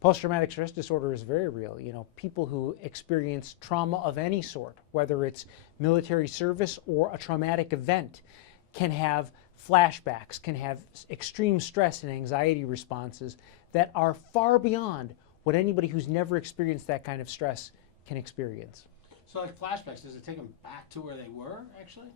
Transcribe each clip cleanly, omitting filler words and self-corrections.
Post-traumatic stress disorder is very real. You know, people who experience trauma of any sort, whether it's military service or a traumatic event, can have flashbacks, can have extreme stress and anxiety responses that are far beyond what anybody who's never experienced that kind of stress can experience. So like flashbacks, does it take them back to where they were, actually?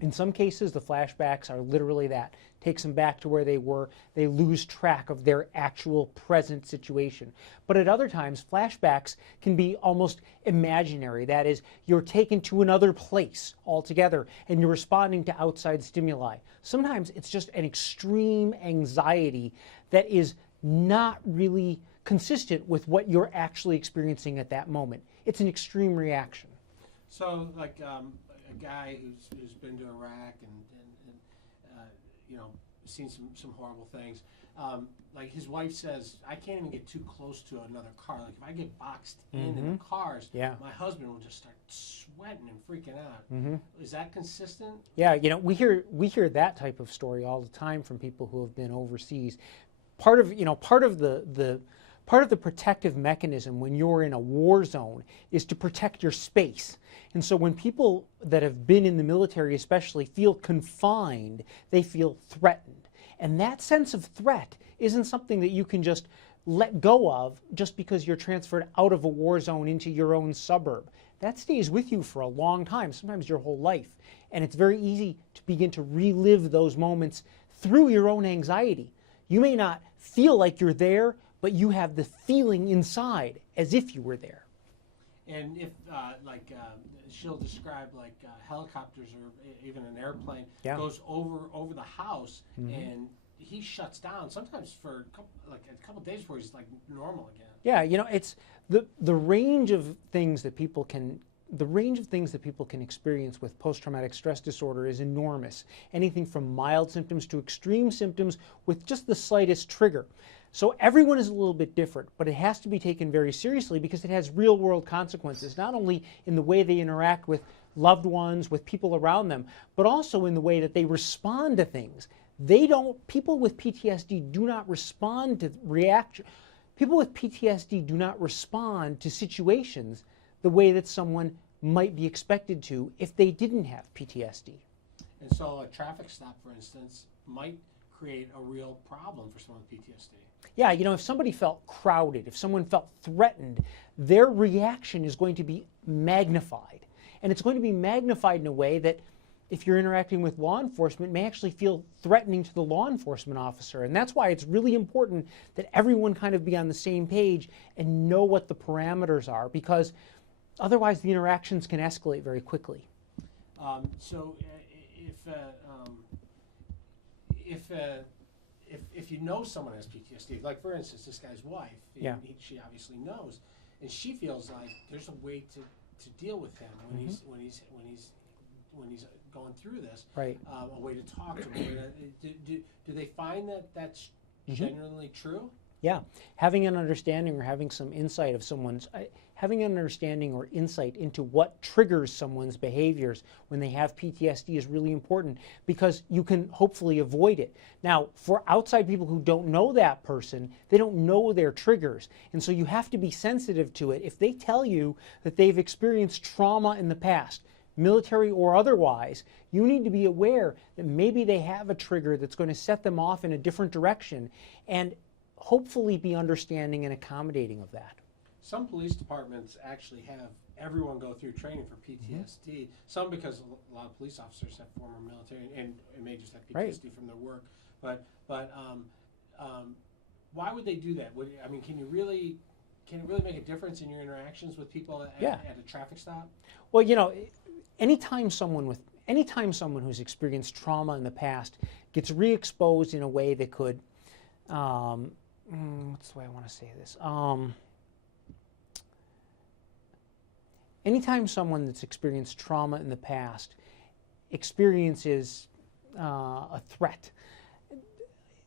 In some cases, the flashbacks are literally that. Takes them back to where they were. They lose track of their actual present situation. But at other times, flashbacks can be almost imaginary. That is, you're taken to another place altogether and you're responding to outside stimuli. Sometimes it's just an extreme anxiety that is not really consistent with what you're actually experiencing at that moment. It's an extreme reaction. So like a guy who's been to Iraq and you know, seen some horrible things. Like his wife says, I can't even get too close to another car. Like if I get boxed in the cars, my husband will just start sweating and freaking out. Is that consistent? Yeah, you know, we hear that type of story all the time from people who have been overseas. Part of the protective mechanism when you're in a war zone is to protect your space. And so when people that have been in the military especially feel confined, they feel threatened. And that sense of threat isn't something that you can just let go of just because you're transferred out of a war zone into your own suburb. That stays with you for a long time, sometimes your whole life. And it's very easy to begin to relive those moments through your own anxiety. You may not feel like you're there, but you have the feeling inside as if you were there. And if, she'll describe like helicopters or even an airplane goes over the house and he shuts down sometimes for a couple days before he's like normal again. Yeah, you know, it's the range of things that people can experience with post-traumatic stress disorder is enormous. Anything from mild symptoms to extreme symptoms with just the slightest trigger. So everyone is a little bit different, but it has to be taken very seriously because it has real-world consequences, not only in the way they interact with loved ones, with people around them, but also in the way that they respond to things. People with PTSD do not respond to reaction. People with PTSD do not respond to situations the way that someone might be expected to if they didn't have PTSD. And so a traffic stop, for instance, might create a real problem for someone with PTSD. Yeah, you know, if somebody felt crowded, if someone felt threatened, their reaction is going to be magnified. And it's going to be magnified in a way that, if you're interacting with law enforcement, may actually feel threatening to the law enforcement officer. And that's why it's really important that everyone kind of be on the same page and know what the parameters are, because otherwise the interactions can escalate very quickly. If you know someone has PTSD, like for instance this guy's wife, she obviously knows, and she feels like there's a way to deal with him when he's going through this, right? A way to talk to him. Do they find that that's genuinely true? Yeah, having an understanding or having some insight of having an understanding or insight into what triggers someone's behaviors when they have PTSD is really important, because you can hopefully avoid it. Now, for outside people who don't know that person, they don't know their triggers, and so you have to be sensitive to it. If they tell you that they've experienced trauma in the past, military or otherwise, you need to be aware that maybe they have a trigger that's going to set them off in a different direction, and hopefully be understanding and accommodating of that. Some police departments actually have everyone go through training for PTSD. Some because a lot of police officers have former military and may just have PTSD from their work. But why would they do that? Can it really make a difference in your interactions with people at a traffic stop? Well, you know, anytime someone who's experienced trauma in the past gets re-exposed in a way that could, what's the way I want to say this? Anytime someone that's experienced trauma in the past experiences a threat,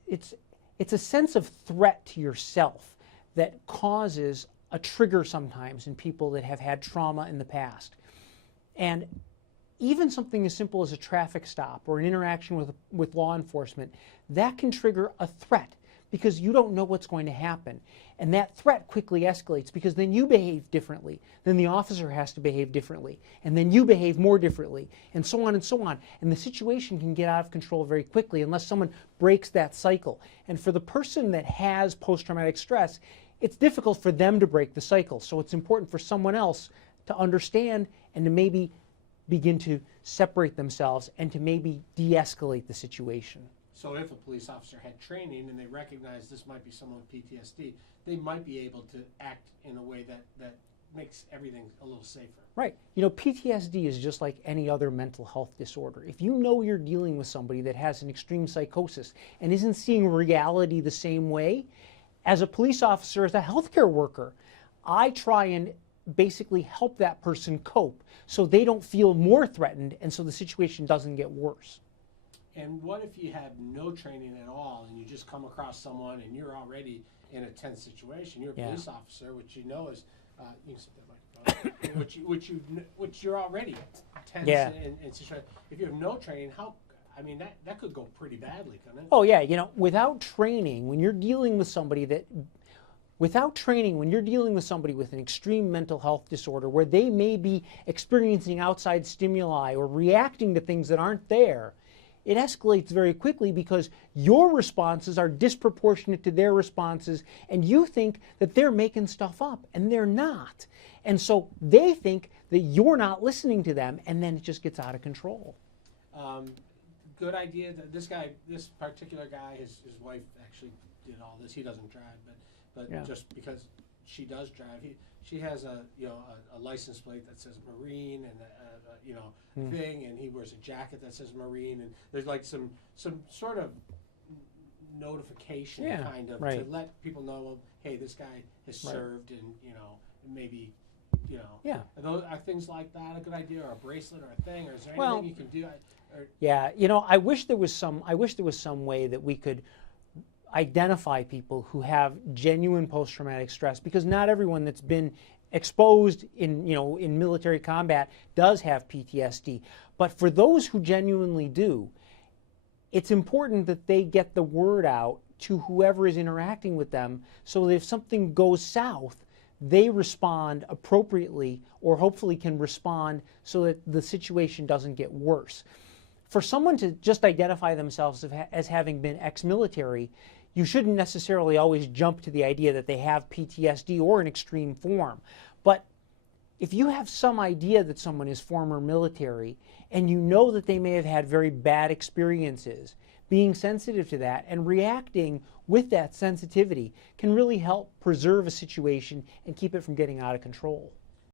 it's a sense of threat to yourself that causes a trigger sometimes in people that have had trauma in the past. And even something as simple as a traffic stop or an interaction with law enforcement, that can trigger a threat, because you don't know what's going to happen. And that threat quickly escalates because then you behave differently. Then the officer has to behave differently. And then you behave more differently, and so on and so on. And the situation can get out of control very quickly unless someone breaks that cycle. And for the person that has post-traumatic stress, it's difficult for them to break the cycle. So it's important for someone else to understand and to maybe begin to separate themselves and to maybe de-escalate the situation. So if a police officer had training and they recognize this might be someone with PTSD, they might be able to act in a way that makes everything a little safer. Right. You know, PTSD is just like any other mental health disorder. If you know you're dealing with somebody that has an extreme psychosis and isn't seeing reality the same way, as a police officer, as a healthcare worker, I try and basically help that person cope so they don't feel more threatened and so the situation doesn't get worse. And what if you have no training at all and you just come across someone and you're already in a tense situation? You're a police officer, which you know is, you can sit there, Mike, which you're already tense in situation. If you have no training, that could go pretty badly, couldn't it? Oh yeah, you know, without training, when you're dealing with somebody with an extreme mental health disorder where they may be experiencing outside stimuli or reacting to things that aren't there, it escalates very quickly because your responses are disproportionate to their responses, and you think that they're making stuff up, and they're not. And so they think that you're not listening to them, and then it just gets out of control. Good idea. That this particular guy, his wife actually did all this. He doesn't drive, but just because she does drive, she has a license plate that says Marine and a thing, and he wears a jacket that says Marine, and there's like some sort of notification kind of to let people know, well, hey, this guy has served, and maybe. Are things like that a good idea, or a bracelet, or a thing, or is there anything you can do? Yeah, I wish there was some way that we could identify people who have genuine post-traumatic stress, because not everyone that's been exposed in military combat does have PTSD. But for those who genuinely do, it's important that they get the word out to whoever is interacting with them, so that if something goes south, they respond appropriately, or hopefully can respond so that the situation doesn't get worse. For someone to just identify themselves as having been ex-military, you shouldn't necessarily always jump to the idea that they have PTSD or an extreme form. But if you have some idea that someone is former military and you know that they may have had very bad experiences, being sensitive to that and reacting with that sensitivity can really help preserve a situation and keep it from getting out of control.